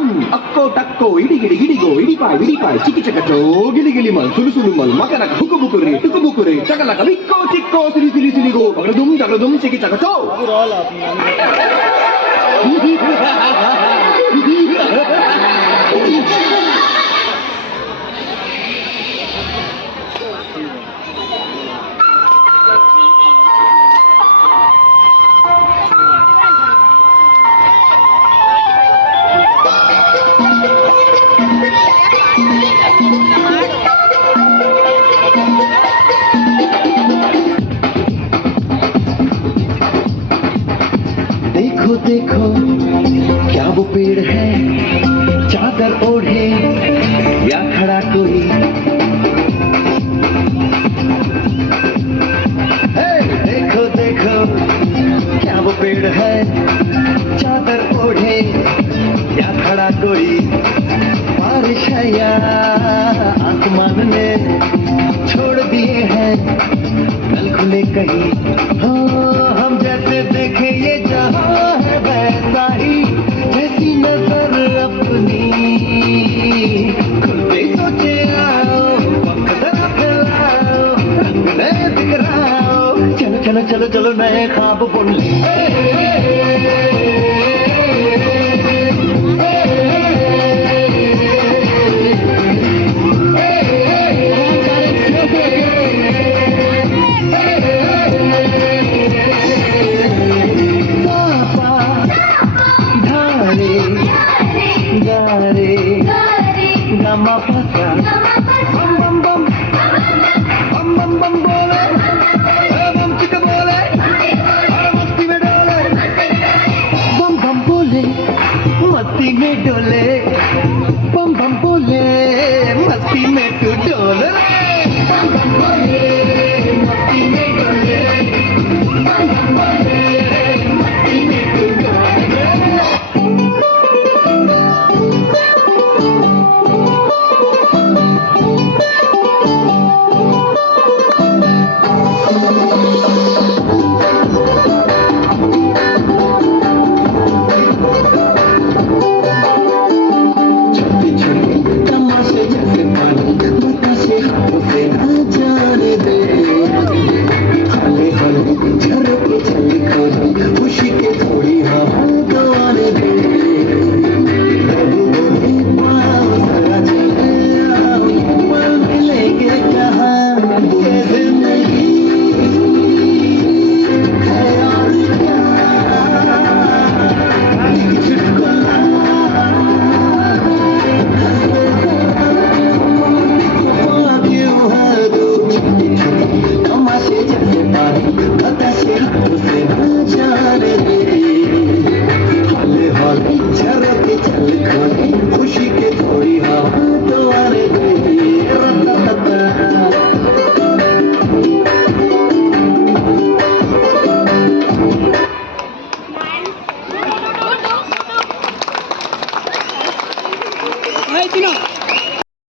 डम अक्को टक्को इडिगिडि गिडिगो इडिपाय विडिपाय चिकी चकचो गिली गिली मल सुलु सुलु मल मकनक हुकु बुकुरे टुकु बुकुरे चकलक बिक्को चिक्को सिली सिली सिलिगो जगडुम चिकी चकचो देखो देखो क्या वो पेड़ है चादर ओढ़े या खड़ा कोई देखो देखो क्या वो पेड़ है चादर ओढ़े या खड़ा कोई बारिश है या आसमान ने छोड़ दिए हैं नल खुले कहीं हो हम जैसे देखे ये जहां है वैसा ही जैसी नजर अपनी खुलते सोचे आओ पंख जरा फैलाओ रंग नए बिखराओ चलो चलो चलो चलो नए ख्वाब बुन ले गमा फसा बम बम बम बम बम बम बोले बम चिक बोले और मस्ती में डोले बम बम बोले मस्ती में डोले बम बम बोले मस्ती में तू डोले